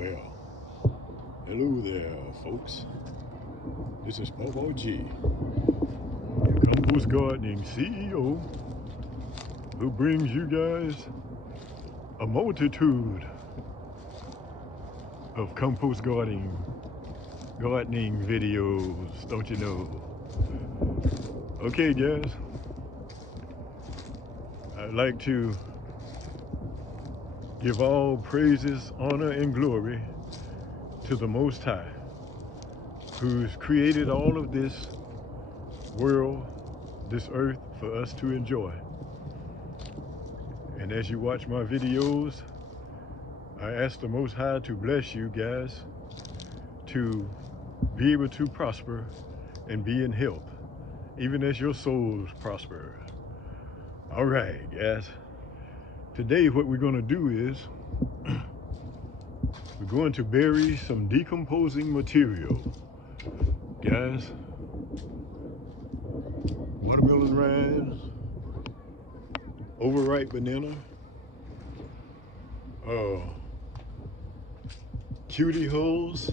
Well, hello there, folks. This is Paw Paw Gee, your compost gardening CEO, who brings you guys a multitude of compost gardening videos, don't you know? Okay, guys, I'd like to give all praises, honor, and glory to the Most High, who's created all of this world, this earth, for us to enjoy. And as you watch my videos, I ask the Most High to bless you guys to be able to prosper and be in health, even as your souls prosper. All right, guys. Today what we're going to do is we're going to bury some decomposing material. Guys, watermelon rinds, overripe banana, cutie holes,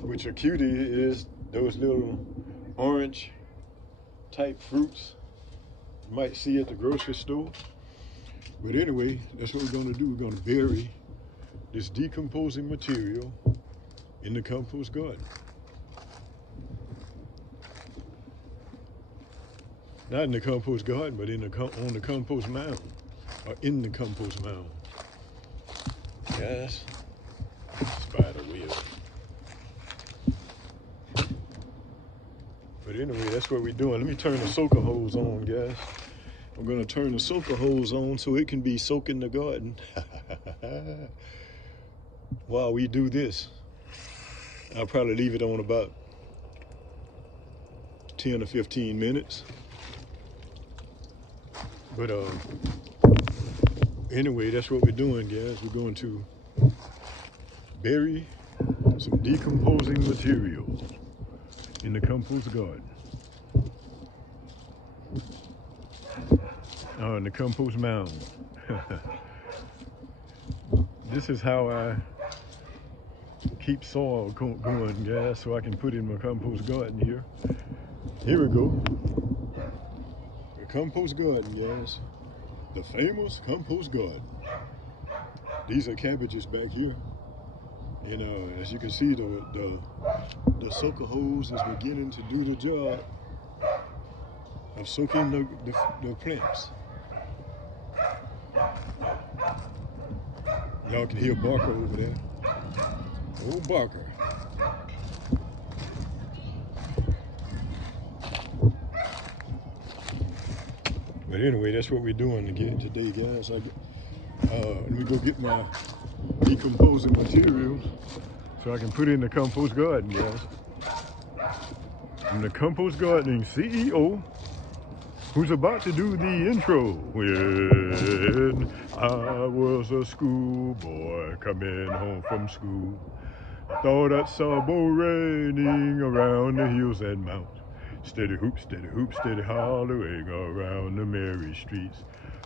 which a cutie is those little orange type fruits you might see at the grocery store. But anyway, that's what we're going to do. We're going to bury this decomposing material in the compost garden. Not in the compost garden, but on the compost mound, or in the compost mound. Yes, spider wheel. But anyway, that's what we're doing. Let me turn the soaker hose on, guys. I'm going to turn the soaker hose on so it can be soaking the garden while we do this. I'll probably leave it on about 10 or 15 minutes. But anyway, that's what we're doing, guys. We're going to bury some decomposing material in the compost garden. In the compost mound. This is how I keep soil going, guys, so I can put in my compost garden here. Here we go. The compost garden, guys. The famous compost garden. These are cabbages back here. And as you can see, the soaker hose is beginning to do the job of soaking the plants. Y'all can hear Barker over there. Old Barker. But anyway, that's what we're doing again today, guys. Let me go get my decomposing materials so I can put in the compost garden, guys. I'm the compost gardening CEO who's about to do the intro. When I was a schoolboy coming home from school, I thought I saw a bow raining around the hills and mountains. Steady hoop, steady hollering around the merry streets,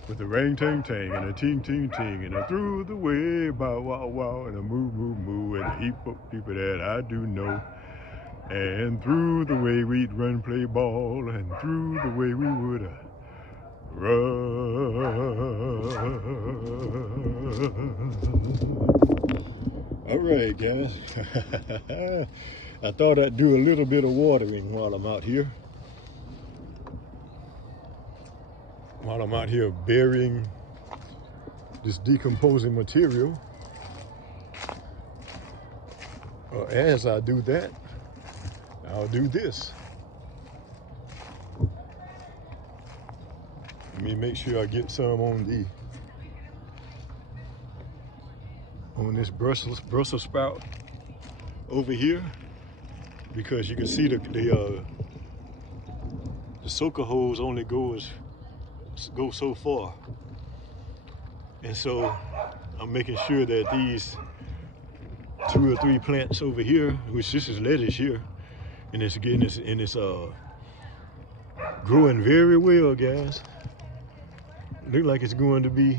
with a ring ting ting and a ting ting ting and a through the way bow wow wow and a moo moo moo and a heap of people that I do know. And through the way we'd run, play ball, and through the way we would run. All right, guys. I thought I'd do a little bit of watering while I'm out here. While I'm out here burying this decomposing material. As I do that, I'll do this. Let me make sure I get some on this Brussels sprout over here, because you can see the soaker hose only goes so far, and so I'm making sure that these 2 or 3 plants over here, which this is lettuce here, and it's growing very well, guys. Look like it's going to be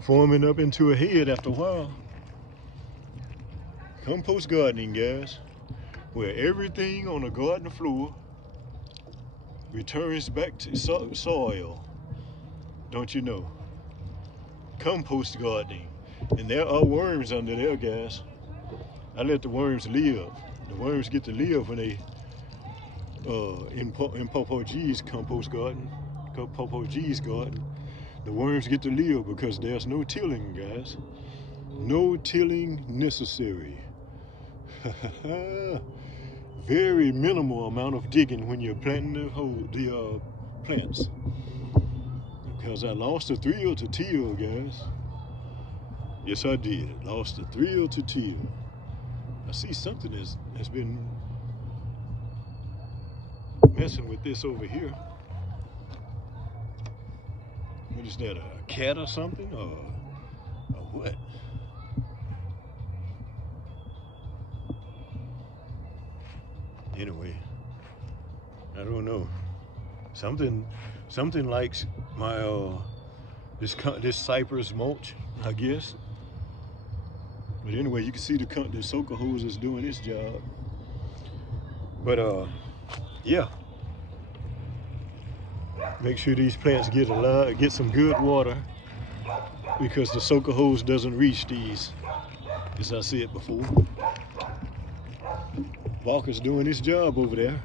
forming up into a head after a while. Compost gardening, guys, where everything on the garden floor returns back to soil. Don't you know? Compost gardening. And there are worms under there, guys. I let the worms live. The worms get to live when they in Paw Paw Gee's compost garden, Paw Paw Gee's garden. The worms get to live because there's no tilling, guys. No tilling necessary. Very minimal amount of digging when you're planting the plants. Because I lost the thrill to till, guys. Yes, I did. Lost the thrill to till. I see something has been messing with this over here. What is that, a cat or something, or what? Anyway, I don't know. Something likes my this cypress mulch, I guess. But anyway, you can see the soaker hose is doing its job. But yeah. Make sure these plants get some good water, because the soaker hose doesn't reach these, as I said before. Walker's doing his job over there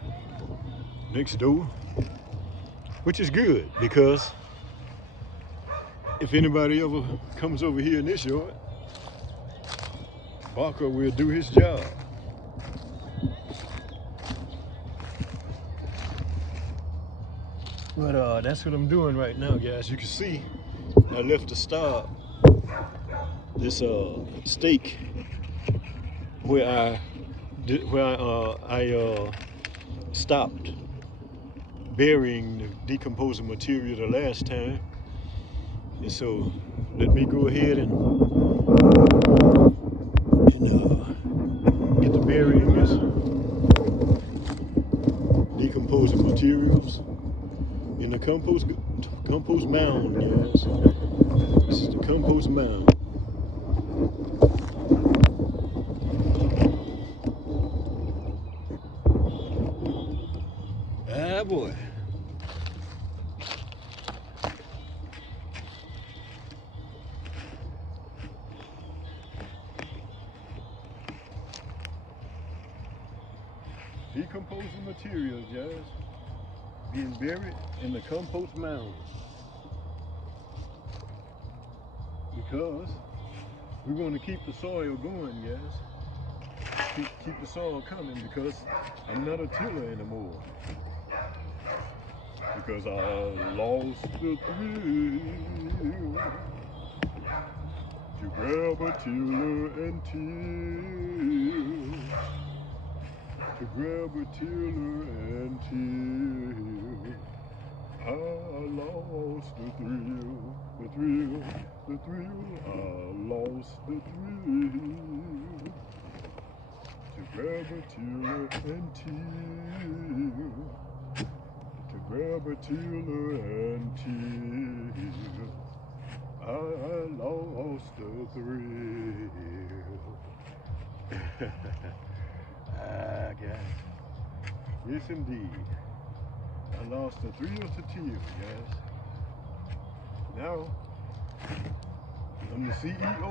next door, which is good, because if anybody ever comes over here in this yard, Walker will do his job. But that's what I'm doing right now, guys. You can see I left to stop this stake where I stopped burying the decomposing material the last time. And so let me go ahead and get to burying this decomposing materials in the compost mound, guys. This is the compost mound. Ah, boy. Decomposing materials, guys, being buried in the compost mound, because we want to keep the soil going, guys. Keep the soil coming, because I'm not a tiller anymore, because I lost the thrill to grab a tiller and till, to grab a tiller and till. I lost the thrill, the thrill, the thrill. I lost the thrill to grab a tiller and till, to grab a tiller and till. I lost the thrill. Ah, guys. Yes, indeed. I lost the thrill to till, guys. Now, I'm the CEO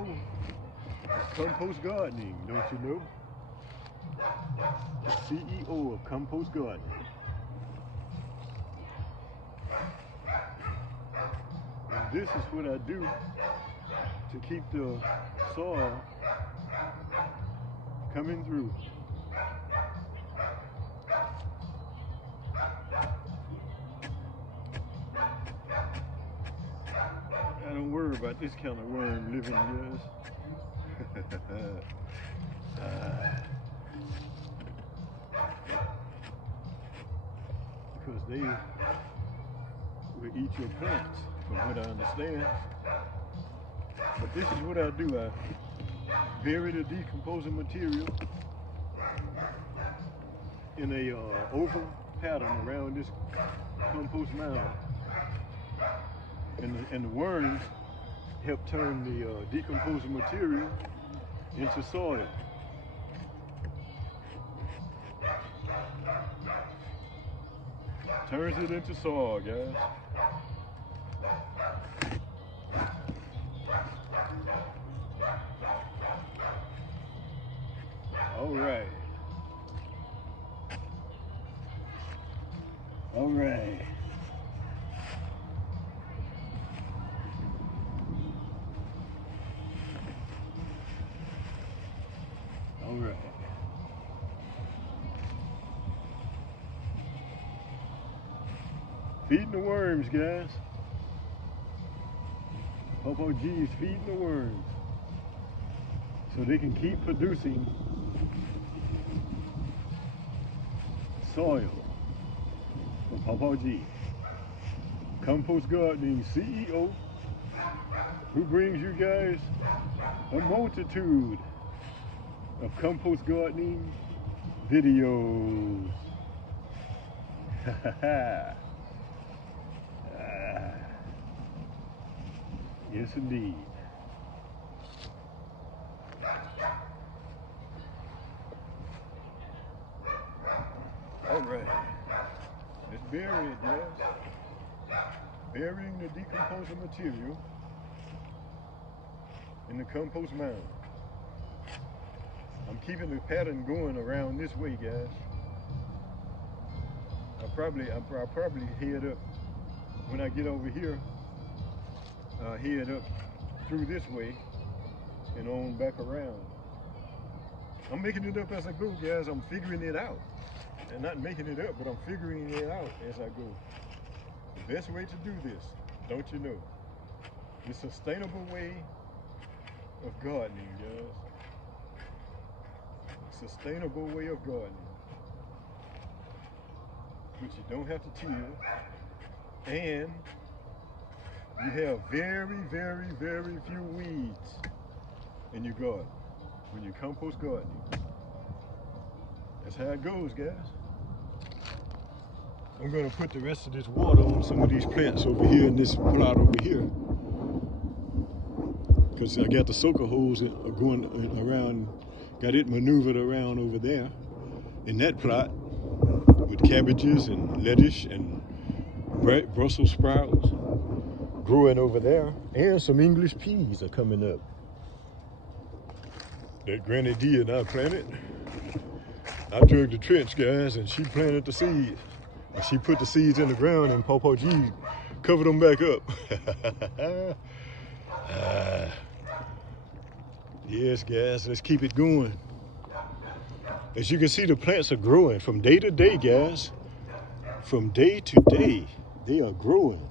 of Compost Gardening, don't you know? The CEO of Compost Gardening. And this is what I do to keep the soil coming through. I don't worry about this kind of worm living, guys. Because they will eat your plants, from what I understand. But this is what I do. I bury the decomposing material in a oval pattern around this compost mound. And the worms help turn the decomposing material into soil. Turns it into soil, guys. All right. All right. All right. Feeding the worms, guys. Paw Paw Gee is feeding the worms so they can keep producing soil for Paw Paw Gee, compost gardening CEO, who brings you guys a multitude of compost gardening videos. Yes, indeed. All right, let's bury it, guys. Burying the decomposing material in the compost mound. I'm keeping the pattern going around this way, guys. I'll probably head up when I get over here. Head up through this way and on back around. I'm making it up as I go, guys. I'm figuring it out. And not making it up, but I'm figuring it out as I go. The best way to do this, don't you know? The sustainable way of gardening, guys. Sustainable way of gardening. Which you don't have to till. And you have very, very, very few weeds in your garden when you compost gardening. That's how it goes, guys. I'm gonna put the rest of this water on some of these plants over here in this plot over here, because I got the soaker hose going around, got it maneuvered around over there in that plot with cabbages and lettuce and Brussels sprouts growing over there, and some English peas are coming up that Granny D and I planted. I dug the trench, guys, and she planted the seeds. And she put the seeds in the ground, and Paw Paw Gee covered them back up. Yes, guys, let's keep it going. As you can see, the plants are growing from day to day, guys. From day to day, they are growing.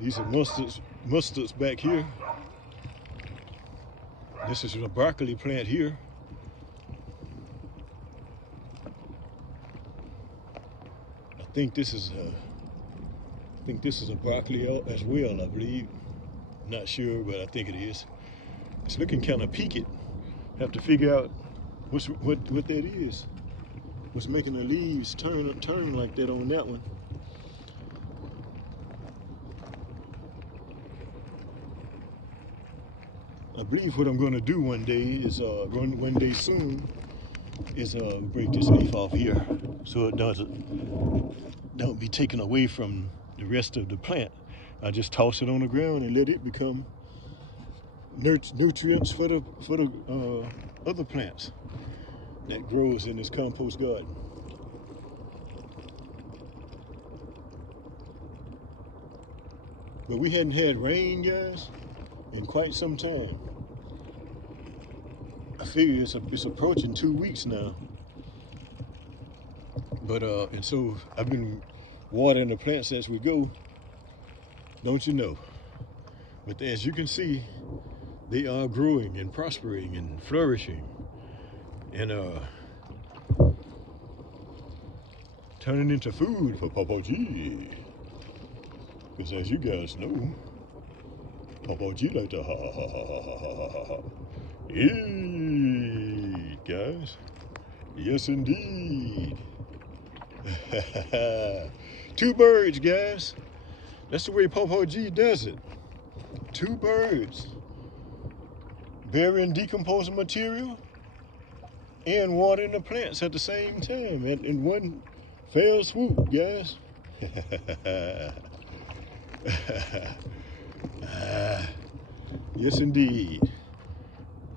These are mustards back here. This is a broccoli plant here. I think this is a broccoli as well, I believe. Not sure, but I think it is. It's looking kind of peaked. Have to figure out what that is. What's making the leaves turn like that on that one? I believe what I'm going to do one day is one day soon is break this leaf off here so it don't be taken away from the rest of the plant. I just toss it on the ground and let it become nutrients for the other plants that grows in this compost garden. But we hadn't had rain, guys, in quite some time. I figure it's approaching 2 weeks now. But and so I've been watering the plants as we go, don't you know? But as you can see, they are growing and prospering and flourishing and turning into food for Paw Paw Gee. Because as you guys know, Paw Paw Gee like to ha ha ha ha ha ha ha ha. Eat, guys. Yes, indeed. 2 birds, guys. That's the way Paw Paw Gee does it. 2 birds. Burying decomposing material and watering the plants at the same time in one fell swoop, guys. Yes, indeed.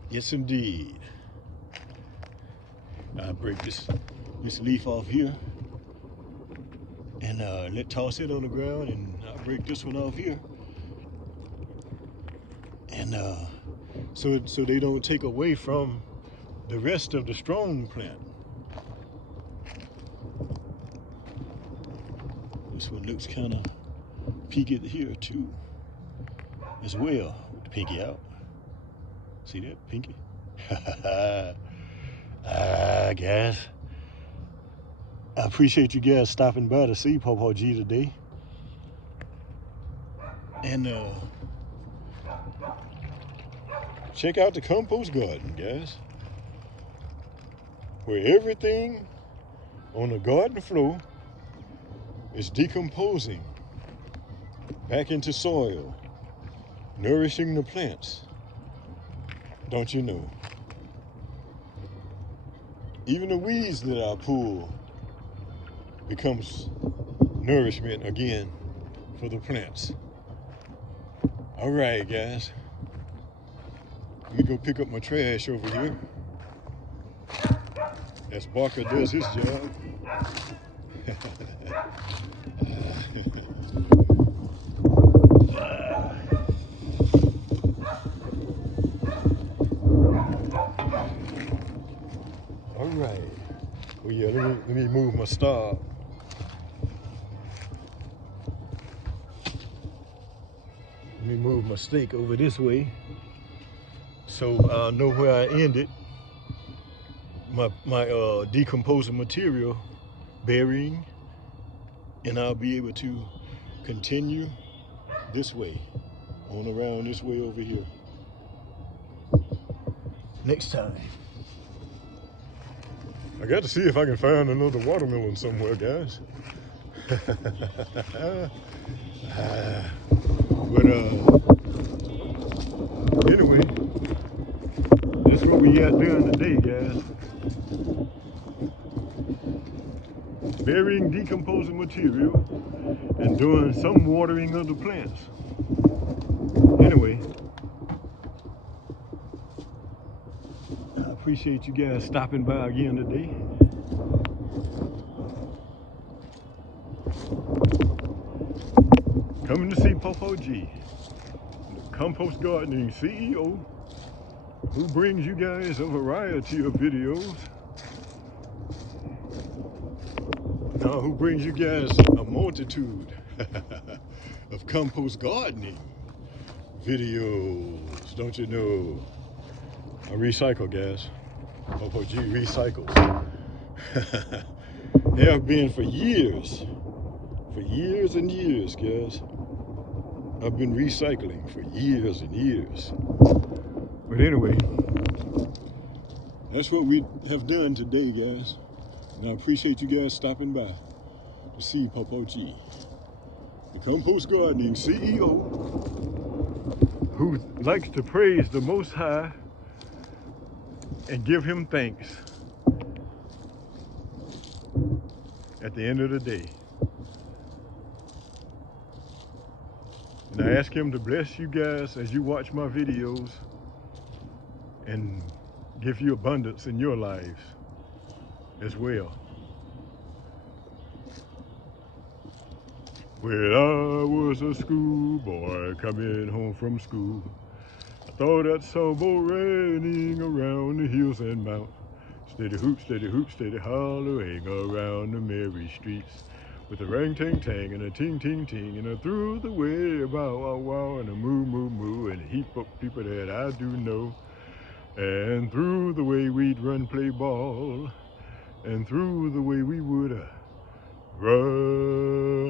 Yes, indeed. I break this leaf off here and toss it on the ground, and I break this one off here, and so they don't take away from the rest of the strong plant. This one looks kind of peaked here too, as well. With the pinky out. See that pinky? Guys, I appreciate you guys stopping by to see Paw Paw Gee today, and check out the compost garden, guys, where everything on the garden floor is decomposing back into soil, nourishing the plants. Don't you know? Even the weeds that I pull becomes nourishment again for the plants. All right, guys. Let me go pick up my trash over here. As Barker does his job. All right. Well, yeah, let me move my stop. Let me move my stake over this way, so I'll know where I ended my decomposing material burying, and I'll be able to continue this way, on around this way over here. Next time. I got to see if I can find another watermelon somewhere, guys. But anyway, that's what we got doing today, guys. Burying decomposing material and doing some watering of the plants. Anyway, I appreciate you guys stopping by again today. Coming to see Paw Paw Gee, the compost gardening CEO, who brings you guys a variety of videos. Who brings you guys a multitude of compost gardening videos. Don't you know? I recycle, guys. Paw Paw Gee recycles. Have been for years and years, guys. I've been recycling for years and years. But anyway, that's what we have done today, guys. And I appreciate you guys stopping by to see Paw Paw Gee, the compost gardening CEO, who likes to praise the Most High and give him thanks at the end of the day. And I ask him to bless you guys as you watch my videos and give you abundance in your lives as well. When I was a schoolboy coming home from school, I thought I saw a boat running around the hills and mountains. Steady hoop, steady hollering around the merry streets, with a rang ting tang and a ting ting ting, and a through the way a bow wow wow and a moo moo moo, and a heap of people that I do know. And through the way we'd run play ball, and through the way we would run.